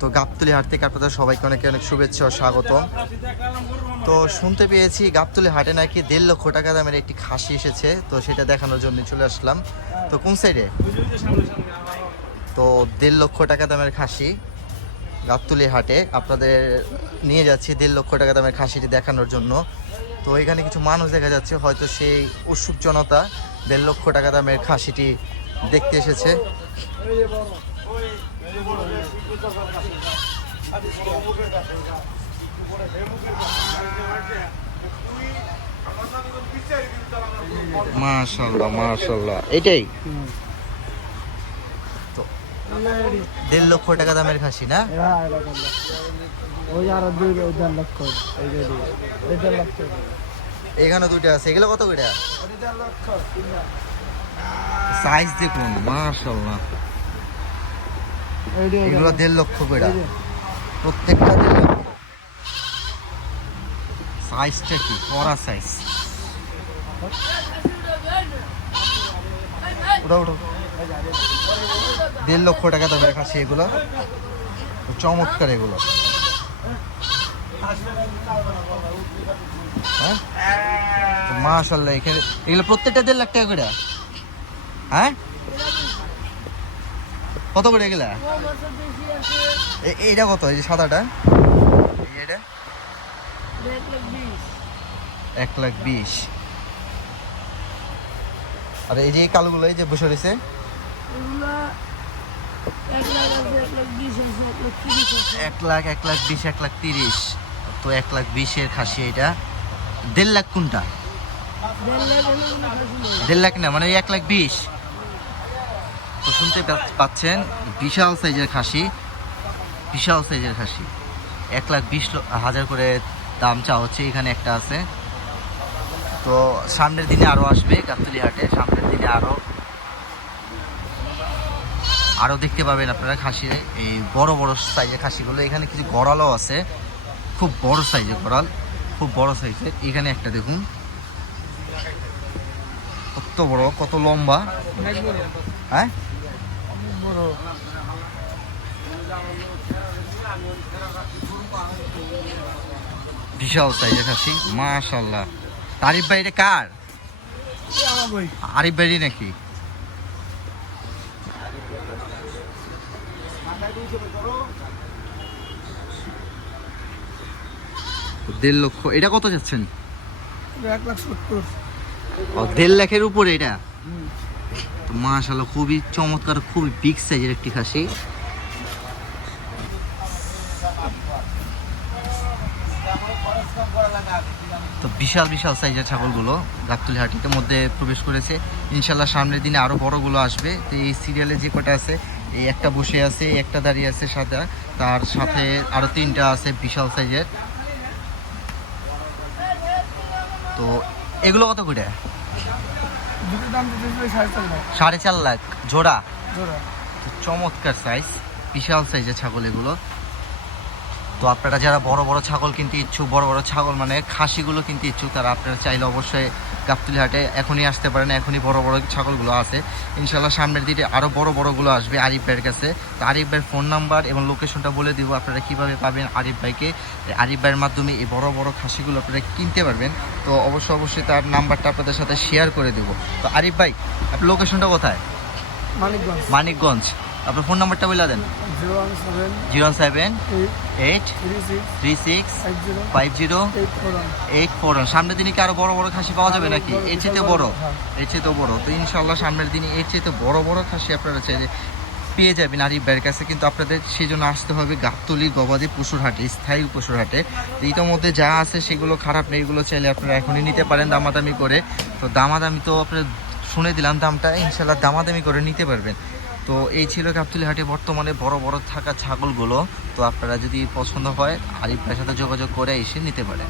তো গাবতলি হাট থেকে আপনাদের সবাইকে অনেক অনেক শুভেচ্ছা ও স্বাগত। তো শুনতে পেয়েছি গাবতলি হাটে নাকি দেড় লক্ষ টাকা দামের একটি খাসি এসেছে, তো সেটা দেখানোর জন্য চলে আসলাম। তো কোন সাইডে? তো দেড় লক্ষ টাকা দামের খাসি গাবতলি হাটে। আপনাদের নিয়ে যাচ্ছি দেড় লক্ষ টাকা দামের খাসিটি দেখানোর জন্য। তো এখানে কিছু মানুষ দেখা যাচ্ছে, হয়তো সেই উৎসুক জনতা দেড় লক্ষ টাকা দামের খাসিটি দেখতে এসেছে। মাশাল্লাহ মাশাল্লাহ এটাই? তো দেড় লক্ষ টাকা দামের খাসি না? ওই আর দুই দেড় লক্ষ। ওই দেড় লক্ষ। এখানে দুইটা আছে। এগুলো কত করে? ওই দেড় লক্ষ। তিনটা সাইজ দেখুন মাশাল্লাহ এগুলো দেড় লক্ষ করে। প্রত্যেকটা দেড় লক্ষ। সাইজটা কি? কড়া সাইজ ওটা ওটা দেড় লক্ষ টাকা দামের কাছে এগুলো। চমৎকার এগুলো। হ্যাঁ? মাশাল্লাহ এখানে এগুলো প্রত্যেকটা দেড় লাখ টাকা করে? হ্যাঁ? কত করে এগুলা? এইটা কত? এই যে সাদাটা? এই এটা? এক লাখ বিশ। আর এই যে কালোগুলো, এই যে বসে রয়েছে? এক লাখ এক লাখ বিশ, এক লাখ তিরিশ। তো এক লাখ বিশের খাসি এটা। দেড় লাখ কোনটা? দেড় লাখ না মানে এক লাখ বিশ। তো শুনতে পাচ্ছেন, বিশাল সাইজের খাসি। বিশাল সাইজের খাসি। এক লাখ বিশ হাজার করে দাম চা হচ্ছে, এখানে একটা আছে। তো সামনের দিনে আরও আসবে গাবতলি হাটে সামনের দিনে আরও। আরও দেখতে পাবেন আপনারা খাসি এই বড় বড় সাইজের খাসিগুলো। এখানে কিছু গড়ালও আছে। খুব বড় সাইজের গড়াল, খুব বড় সাইজের। এখানে একটা দেখুন। কত বড়, কত লম্বা। হ্যাঁ? বিশাল সাইজের খাসি মাশাল্লাহ। তারিফ ভাই এটা কার? আরিফ ভাইরই নাকি? দেড় লক্ষ। এটা কত যাচ্ছেন? এক লাখ সত্তর। দেড় লাখের উপরে এটা? তো মাশাল্লাহ খুবই চমৎকার, খুবই বিগ সাইজের একটি খাসি। তো বিশাল বিশাল সাইজের ছাগলগুলো গাবতলি হাটির মধ্যে প্রবেশ করেছে। ইনশাল্লাহ সামনের দিনে আরও বড়গুলো আসবে। তো এই সিরিয়ালে যে কটা আছে, এই একটা বসে আছে একটা দাঁড়িয়ে আছে সাদা। তার সাথে আরও তিনটা আছে বিশাল সাইজের তো এগুলো কত করে? দুটো দাম সাড়ে চার লাখ। সাড়ে চার লাখ জোড়া? জোড়া। চমৎকার সাইজ বিশাল সাইজের ছাগল এগুলো। তো আপনারা যারা বড় বড় ছাগল কিনতে ইচ্ছুক বড় বড় ছাগল মানে খাসিগুলো কিনতে ইচ্ছুক তারা আপনারা চাইলে অবশ্যই গাবতলি হাটে এখনই আসতে পারেন এখনই বড় বড় ছাগলগুলো আছে। ইনশাল্লাহ সামনের দিকে আরও বড় বড়গুলো আসবে আরিফ ভাইয়ের কাছে। তো আরিফ ভাইয়ের ফোন নাম্বার এবং লোকেশনটা বলে দিব আপনারা কীভাবে পাবেন আরিফ ভাইকে। আরিফ ভাইয়ের মাধ্যমে এই বড় বড় খাসিগুলো আপনারা কিনতে পারবেন। তো অবশ্যই অবশ্যই তার নাম্বারটা আপনাদের সাথে শেয়ার করে দেবো। তো আরিফ ভাই আপনার লোকেশনটা কোথায়? মানিকগঞ্জ। মানিকগঞ্জ। আপনার ফোন নাম্বারটা বলে দেন। Zero one seven eight three six five zero eight four সামনের দিনে কি আরও বড় বড় খাসি পাওয়া যাবে নাকি? বড়, এর চেয়ে বড় হ্যাঁ। এর চেয়ে তো বড়। তো ইনশাল্লাহ সামনের দিনে এর চেয়ে তো বড় বড় খাসি আপনারা চাইলে পেয়ে যাবেন আরিফ ভাইয়ের কাছে। কিন্তু আপনাদের সেই জন্য আসতে হবে গাবতলি গবাদি পশুর হাটে স্থায়ী পশুর হাটে তো ইতিমধ্যে যা আছে সেগুলো খারাপ নেই এগুলো চাইলে আপনারা এখনই নিতে পারেন দামাদামি করে। তো দামাদামি তো আপনার শুনে দিলাম দামটা ইনশাল্লাহ দামাদামি করে নিতে পারবেন। তো এই ছিল হাটে বর্তমানে বড় বড় থাকা ছাগলগুলো। তো আপনারা যদি পছন্দ হয় আরিফ ভাইয়ের সাথে যোগাযোগ করে এসে নিতে পারেন।